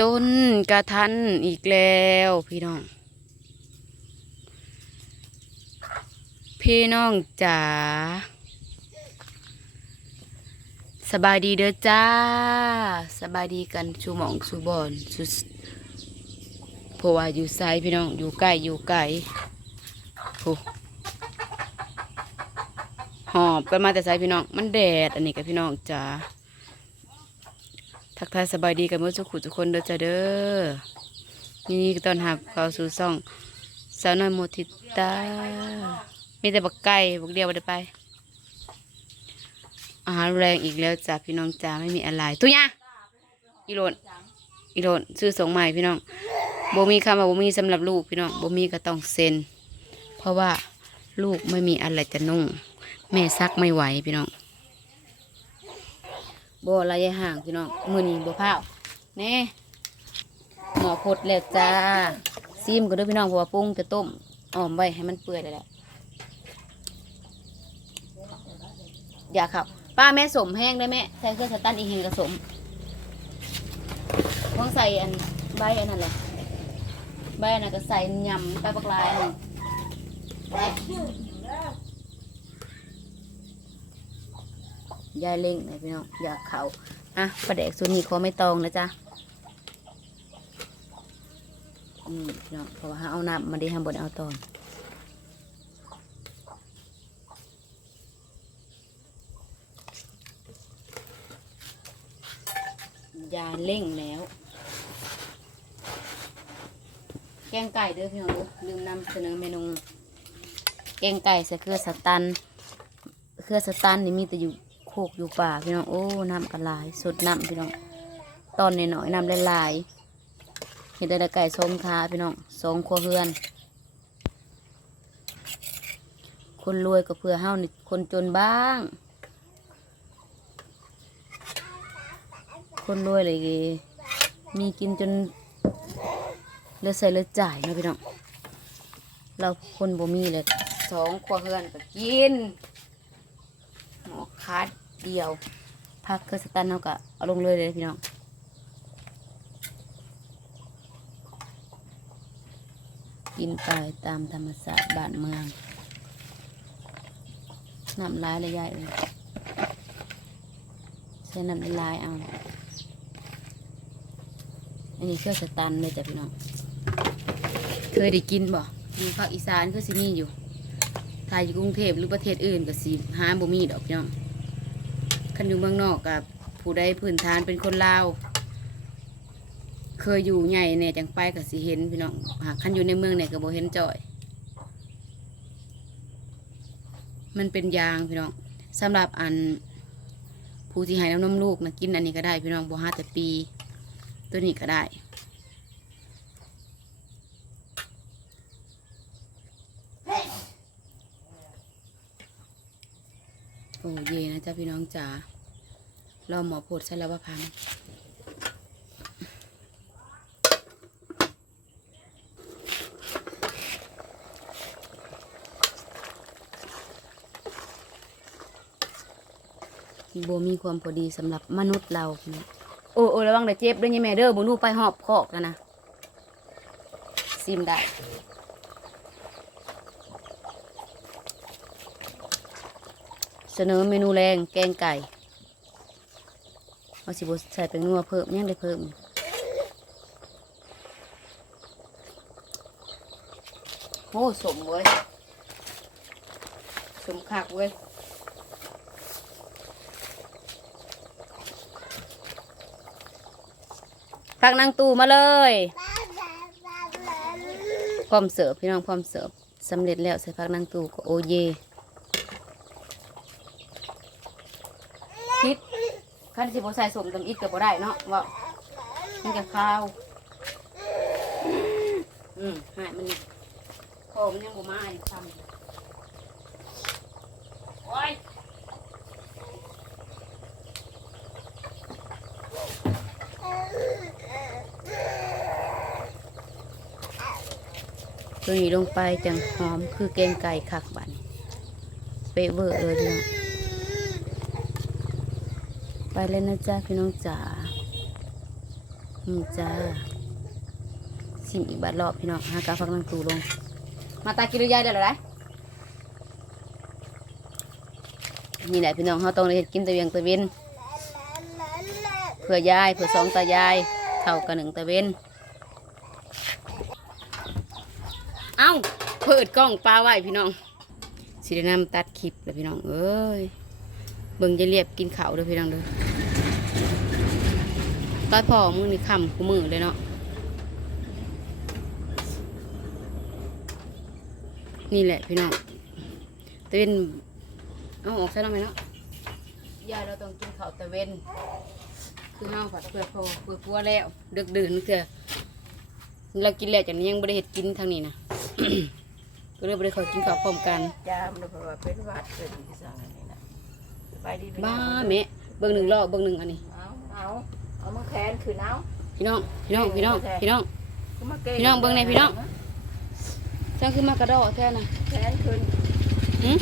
ต้นกระทันอีกแล้วพี่น้อง พี่น้องจ๋าสบายดีเด้อจ้า สบายดีกันชูหมองชูบอนชูเพราะว่าอยู่ไซพี่น้องอยู่ใกล้อยู่ไกลโอ้หอบกันมาแต่ไซพี่น้องมันแดดอันนี้กับพี่น้องจ๋า ทักทายสบายดีกันเมื่อสุขุทุกคนเด้อจ้าเด้อนี่นี่ตอนหับเขาสู่ซ่องสาวน้อยโมทิตามีแต่บักไก่บักเดียวบ่ได้ไป อาหารแรงอีกแล้วจ้าพี่น้องจ้าไม่มีอะไรตุยะอีโรนอีโรนซื้อส่งใหม่พี่น้องโบมีคำว่าโบมีสำหรับลูกพี่น้องโบมีก็ต้องเซ็น เพราะว่าลูกไม่มีอะไรจะนุ่งแม่ซักไม่ไหวพี่น้อง บ่ระยะห่างพี่น้องมือนี้บ่พร้าวแน่หมอพดแล้วจ้าซิมก็ด้วยพี่น้องเพราะว่าปรุงจะต้มอ้อมไว้ให้มันเปื่อยได้แหล้วอย่าขับ ป้าแม่สมแห้งได้ไหมใส่เครื่องสตันอีกแห่งกระสมพองใส่อันใบอันนั้นแหละใบอันนั้นก็ใส่ยำไปบักลายอันนั้ ยายเล่งนะพี่น้องอยากเขาอะประเด็กส่วนนี้ขอไม่ตองนะจ๊ะอืมพี่น้องเพราะว่าเอาน้ำมาดีทำบนเอาตอนยาเร่งแล้ว แกงไก่เด้อพี่น้องด้อลืมนำเสนอเมนูแกงไก่ใส่เครือสตัน เครือสตันนี่มีแต่อยู่ กอยู่ป่าพี่น้องโอ้น้ำกระลายสดน้ำพี่น้องตอนน้อยๆน้ำลายๆเห็นแต่ละไก่ส้มทาพี่น้องสองครัวเฮือน คนรวยก็เพื่อเฮานี่คนจนบ้าง คนรวยเลยมีกินจนเลือใส่เลือจ่ายเนาะพี่น้องเราคนบ่มีเลยสองครัวเฮือนก็กินหมอคัด เดียวพักเครื่องสตันเราก็เอาลงเลยเลยพี่น้องกินไปตามธรรมศาตร์บ้านเมืองน้ำลายเลยยายเอ้ยใช้น้ำลายเอาอันนี้เครื่องสตันเลยจ้ะพี่น้องเคยได้กินบ่อยู่ภาคอีสานก็สิมีอยู่ถ้าอยู่กรุงเทพหรือประเทศอื่นก็สิหาบ่มีดอกพี่น้อง คันอยู่เมืองนอกกับผู้ใดพื้นฐานเป็นคนลาว เคยอยู่ใหญ่เนี่ยจังไปกับสิเห็นพี่น้องหากคันอยู่ในเมืองเนี่ยก็บ่เห็นจ่อย มันเป็นยางพี่น้องสำหรับอันผู้ที่ให้น้ำนมลูกนะกินอันนี้ก็ได้พี่น้องบ่ห้าแต่ปี ตัวนี้ก็ได้ โอ้เยนะ จ๊ะพี่น้องจ๋าเราหมอโพดใช่แล้วว่าพันโบมีความพอดีสำหรับมนุษย์เราพี่น้องโอ้โอ้ระวังเดี๋ยวเจ็บด้วยนี่แม่เด้อบุนูไปหอบคอกกันนะซิมได้ เสนอเมนูแรงแกงไก่เอาสิบใส่เป็นนัวเพิ่มยังได้เพิ่มโอ้สมเว้ยสมคักเว้ยพักนางตูมาเลยพร้อมเสิร์ฟพี่น้องพร้อมเสิร์ฟสำเร็จแล้วใส่พักนางตูก็โอเยคิด ขั้นสิบใส่สมตำอิดก็บ่ได้เนาะว่ามันจะข้าวอืมหายมันนี่โคมนยังบ่มาอีกคำโอ้ยตัวนี้ลงไปจังหอมคือแกงไก่คักบันเปเวอร์เลยพี่น้อ ไปเลยนะจ๊ะพี่น้องจ๋านี่จ้าชิมอีกบาทรอบพี่น้องหากาฟักนังตูลง มาตากินหรือยายเดี๋ยวเหรอไรนี่แหละพี่น้องเขาต้องเฮ็ดกินตะเวียงตะเวนเพื่อยายเพื่อสองตายายเท่ากันหนึ่งตะเวนเอ้าเปิดกล้องปลาไว้พี่น้องสิได้นำตัดคลิปเลยพี่น้องเอ้ยเบิ่งจะเรียบกินเขาเด้อพี่น้องเด้อ ตอนพ่อมือนี่คำกูมือเลยเนาะนี่แหละพี่น้องตะเวนเอาออกใช่แล้วไหมเนาะยายเราต้องกินข้าวตะเวนคือเฮาผัดเพื่อพอเพื่อพัวแล้วดึกดื่นเถื่อเรากินแล้วจากนี้ยังไม่ได้เห็ดกินทางนี้นะก็เลยไม่ได้ขอกินข้าวพร้อมกันจามเลยเพราะว่าเป็นหวัดเป็นที่สั่งอันนี้นะสบายดีพี่น้บ้าองแม่เบิ่งหนึ่งรอบเบิ่งหนึ่งอันนี้เอาเอา เอามาแขนคืนเอาพี่น้อง พี่น้อง พี่น้อง พี่น้องคือมาเก่งพี่น้องเบิ่งหน่อยพี่น้อง จังคือมากระดอแท้น่ะแขนคืนหึ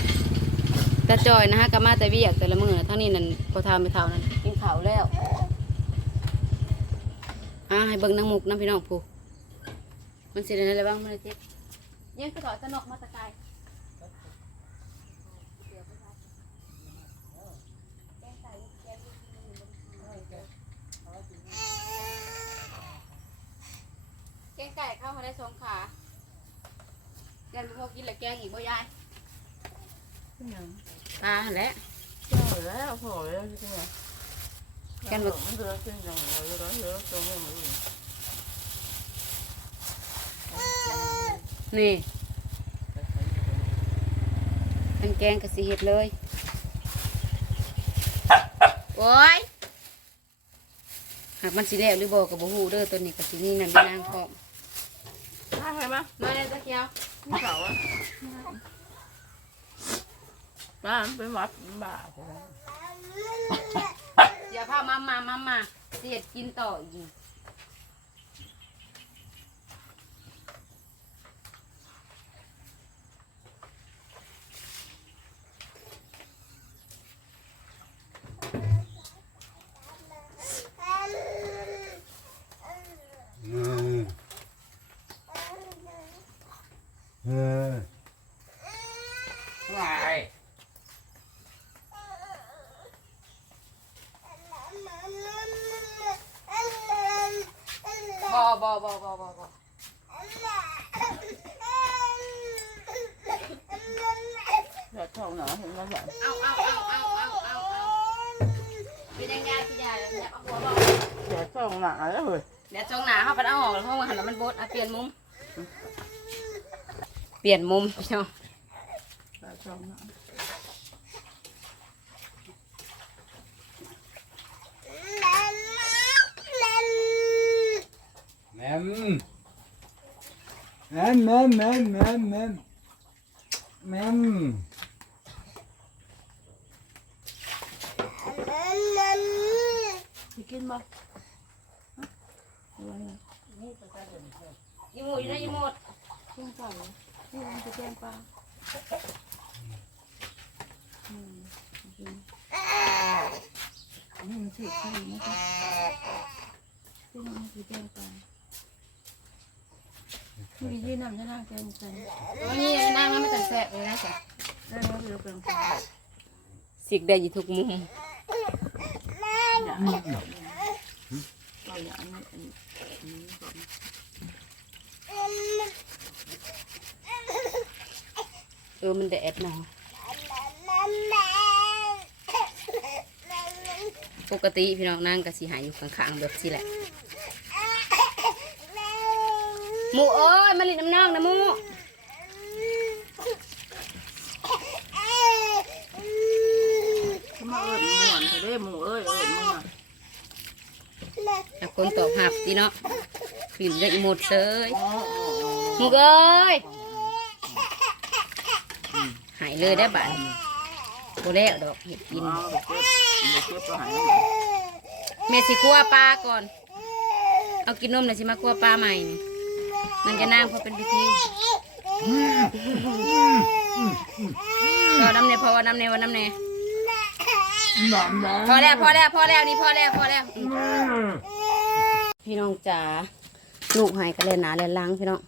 ตาจอยนะฮะก็มาแต่เวียกแต่ละมื้อน่ะทั้งนี้นั่นพอทาไม่เท่านั้นกินข้าวแล้วอ่าให้เบิ่งนางมุกน้ำพี่น้องผู้มันสิได้อะไรบ้างมันเลยเจ็บยังคือถอดตะนกมาตะกาย ไก่เข้ามาได้สองขาแกงพอกินแล้วแกงอีกบ่ยายขึ้นยังตาหั่นแหละเจ้าแล้วพอแล้วใช่ไหมกันแบบมันเดือดขึ้นยังเดือดเดือดตรงนี้มันอยู่นี่เป็นแกงกะสิเห็ดเลยโอ้ยหากมันสิแล้วหรือบอกกับบ่ฮู้เด้อตัวนี้กะสินี่นั่นเป็นนางพร้อม ใช่ไหมมาแล้วตะเกียวนี่เขาอะบ้านเป็นหวัดบ้าใช่ไหมเดี๋ยวพามามามามาสิเฮ็ดกินต่ออีก Ừ. Ừ. ง่าย บ่บ่บ่บ่บ่บ่ เดือดท้องหนาเห็นไหมแบบ เอาเอาเอาเอาเอาเอาเอาเป็นยังไงพี่ยายแล้วเอาหัวบ่ เดือดท้องหนาแล้วเฮ้ย เดี๋ยวจงหนาเฮาไปเอาออกแล้วเพราะว่าหันแล้วมันบดอะเปลี่ยนมุม เปลี่ยนมุมพี่น้องเดือดท้องหนา Mem. Mem, mem, mem, mem, mem. Mem. จะกินบ่ ยี่หมูอยู่นะยี่หมูแกงปลาที่มันจะแกงปลาอันนี้มันสืบข้าวนะคะที่มันคือแกงปลาที่มีที่นำจะน่าแกงใส่วันนี้นั่งแล้วไม่ตัดแสบเลยนะจ๊ะได้แล้วคือแกงปลาสิกได้อยู่ทุกมุมอย่าอันนี้เราอย่าอันนี้อันนี้อันนี้ก่อน เออมันแดดเนาะปกติพี่น้องนั่งกับสีหายอยู่ข้างๆแบบสิแหละหมูเอ้ยมาลินน้ำนองนะหมูถ้ามาเอิญม่วนจะได้หมูเอ้ยเอิญมึงอะแต่คนตอบหับดีเนาะ กลิ่นได้หมดเลยหมูเอ้ยหายเลยได้บ่ายโบแล้วดอกเห็ดกินเอาเด็กเก็บเด็กเก็บก็หายเมสิคั่วปลาก่อน เอากินนมหน่อยสิมาคั่วปลาใหม่นี่มันจะนั่งพอเป็นพิธีพอน้ำเนยพอว่าน้ำเนยว่าน้ำเนยพอแล้วพอแล้วพอแล้วนี่พอแล้วพอแล้ว พี่น้องจ๋า ลูกใหายกระเลนหนาแลนล้างพี่น้อง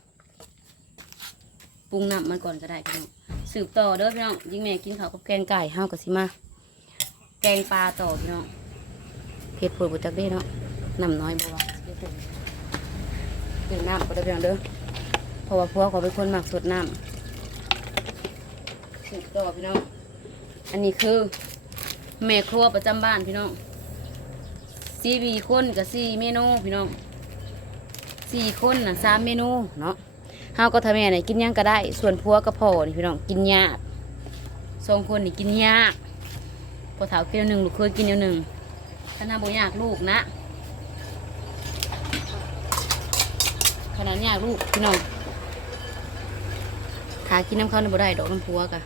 ปรุงน้ำมันก่อนก็ได้พี่น้องสืบต่อเด้อพี่น้องยิ่งแม่กินข้าวกับแกงไก่ห้าวกับสิมาแกงปลาต่อพี่น้องเผ็ดปวดบจักเด้เนาะน้ำน้อยบ่ว่าสิเผ็ดเติมน้ำก็ได้พี่น้องเด้อเพราะว่าพวกเขาเป็นคนมักสดน้ำสืบต่อพี่น้องอันนี้คือ แม่ครัวประจำบ้านพี่น้องสี่วีคนกับสี่เมนูพี่น้อง สี่คนน่ะสามเมนูเนาะเฮาก็ทำแม่ไหนกินยังก็ได้ ส่วนพัวกับพ่อนี่พี่น้องกินยากสองคนนี่กินยากพอเถากินอันหนึ่งลูกเคยกินอันหนึ่งขนาดบอยากลูกนะขนาดยากลูกพี่น้องหากินน้ำข้าวในบ่ได้ดอกน้ำพัวกะ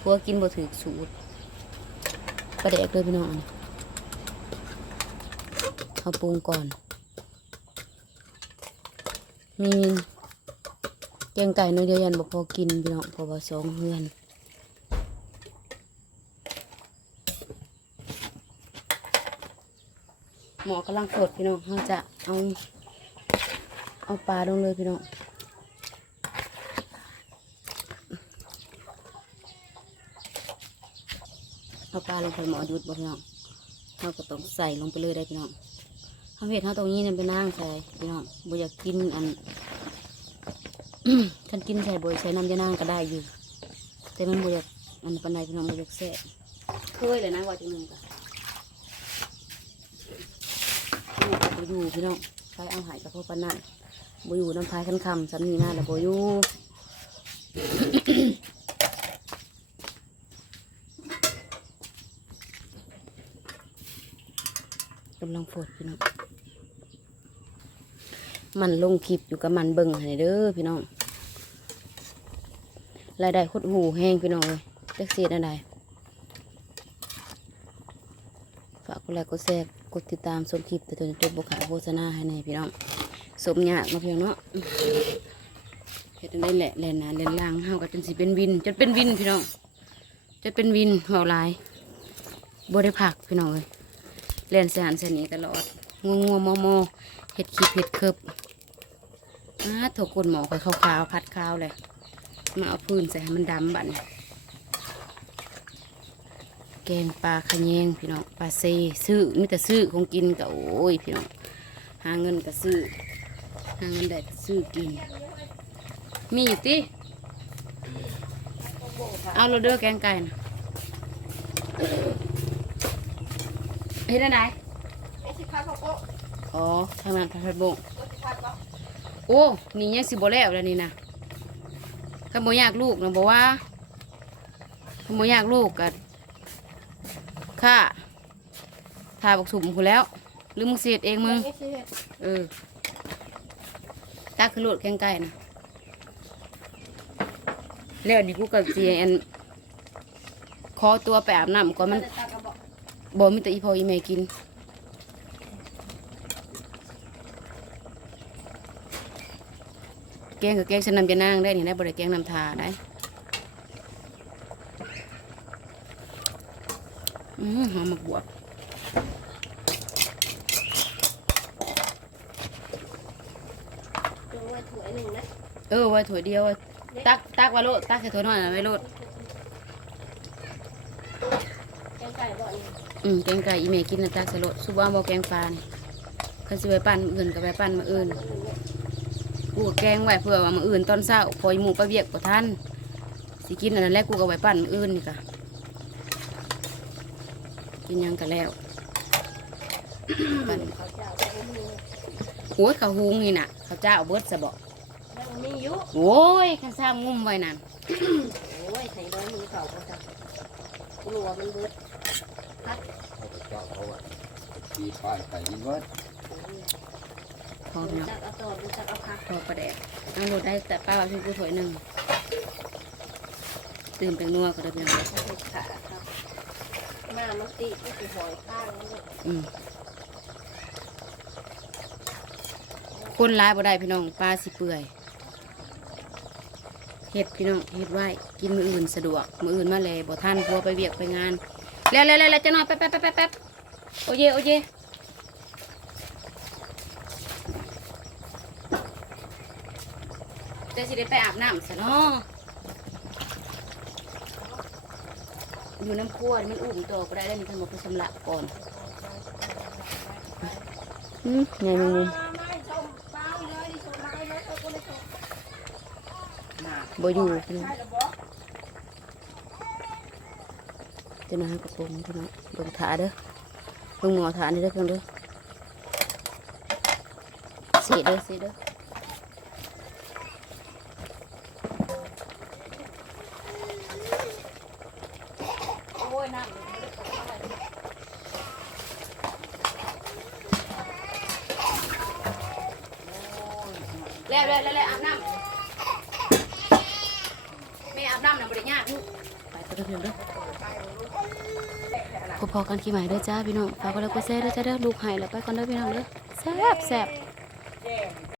พวกินบ่ถือสูตรปลาแดกเลยพี่น้อง อันนี้เอาปรุงก่อน มีแกงไก่น้อยเดียวยันบ่พอกินพี่น้องพระว่าสองเฮือนหมอกำลังสดพี่น้องเราจะเอาเอาปลาลงเลยพี่น้องเอาปลาลงไปหมอยุดบ่พี่น้องเราก็ต้องใส่ลงไปเลยได้พี่น้อง เขาเห็ดเขาตรงนี้เนี่ยเป็นนางใส่พี่น้องบ่อยากกินอันท่านกินใส่บ่อยใส่น้ำยานางก็ได้อยู่ แต่มันบ่อยากอันปันใดพี่น้องบ่อยากแซ่เคยเลยนะว่าจังหนึ่งก็บ่อยู่พี่น้องใครเอาหายกับพ่อปานนั่นบ่อยู่น้ำพายคันคำสำนีมาแล้วบ่อยู่ กำลังฝดพี่น้อง มันลงคลิปอยู่กับมันเบิ่งให้เด้อพี่น้องรายได้คดหูแห้งพี่น้องเลยเล็กเสียดอะไรฝากกดไลค์กดแชร์กดติดตามชมคลิปแต่ตัวจบบุคคาโฆษณาให้ในพี่น้องสมยากมาะพี่น้องเนาะเฮ็ดได้แหละแล่นนาแล่นล่างเฮาก็จนสิเป็นวินจนเป็นวินพี่น้องจนเป็นวินเบาลายบ่ได้พักพี่น้องเลย เล่นสหันสนีตลอดงัวงัวมอมอเห็ดขีดเห็ดเคิบอ้าถกกนหมอคอยขาวๆพัดขาวเลย มาเอาพื้นใส่ให้มันดำบัดนแกงปลาขะแยงพี่น้องปลาเซซื้อมีแต่ซื้อของกินก็โอ้ยพี่น้องหาเงินก็ซื้อหาเงินได้ก็ซื้อกิน มีอยู่ติเอาเราเด้อแกงไก่นะ เห็นอะไรไอ้สิพัดเขาก็อ๋อทางนั้นพัดบงก็สิพัดก็โอ้นี่ยังสิบ่แล้วแล้วนี่นะถ้าบ่อยากลูกนะบอกว่าถ้าบ่อยากลูกก็ค่าถ่ายบักสุ่มกูแล้ว หรือมึงเสียดเองมึงไม่ใช่เฮ็ดเออตาคือโลดแกงไก่นะแล้วนี่กูกับเสียอันขอตัวไปอาบน้ำก่อนมัน จะตากระบอก บ่มีแต่อีพออีแม่กินแกงกับแกงฉันนำจะนั่งได้นี่ได้บริแกงนำทาได้อืมหอมหมักบวบจงไว้ถ้วยหนึ่งนะเออไว้ถ้วยเดียวไว้ตักตักไว้โลดตักใส่ถ้วยน้อยนะไว้โลด แกงไก่บ่อน อืมแกงไก่อีแม่กินนะตักใส่โลดสุบว่าบอกแกงปลานี่เขาสิไปปั้นมื้ออื่นกับไปปั้นมาอื่นกูก็แกงไว้เพื่อว่ามาอื่นตอนเช้าพออีหมูไปเบียกบ่ทันสิกินอันนั้นแหละกูก็ไว้ปั้นมื้ออื่นนี่กะกินหยังกันแล้ว ปั้นเขาเจ้าก็บ่มีโอ้ยเขาวหุงนี่น่ะเขาวเจ้าเบิดซะบอกแล้วมันมีอยู่โอ้ยข้าสร้างงุ่มไว้นั่นโอ้ยใส่ร้อยมือเขาก็จะกลัวมันเบิด เขาไปเจาะเขาอะ ตีป้ายไปยิงวัดพอรู้พี่น้องจักเอาตอนรู้จักเอาพักพอประแดกเอาโหลดได้แต่ป้าว่าพี่กูถวยหนึ่งตื่มเป็นนัวก็ได้พี่น้องเขาเห็ดขาครับหน้ามันตีก็คือหอยข้างนั่นแหละอืมคนร้ายบ่ได้พี่น้องปลาสิเปื่อยเห็ดพี่น้องเห็ดไว้กินมืออื่นสะดวกมืออื่นมาเลยบ่ท่านพัวไปเวียกไปงานแล้วแล้วแล้วจะนอนแป๊บแป๊บแป๊บแป๊บ โอเคโอ Đây chị đến phải ảm nằm sao nó. อยู่น้ำคั่วมันอุ่มตัวก็ได้แล้วมีงหมดไปชำระก่อนอืมไงมึงบ่อยู่จะมน้องกระโปรงพี่น้องลงขาเด้อ เบิ่งหมอถานนี่ด้อเพิ่นด้อสิเด้อสิเด้อโอ้ยแล้วแล้วแล้วอาบน้ำไม่อาบน้ำนะบริญญากลูกไปก็เด้อเด้อพบ พอกันขี้ใหม่ด้อจ้าพี่น้องฝากกดไลค์กดแชร์ด้อจ้าเด้อลูกให้แล้วไปก่อนเด้อพี่น้องเด้อแซ่บแซ่บ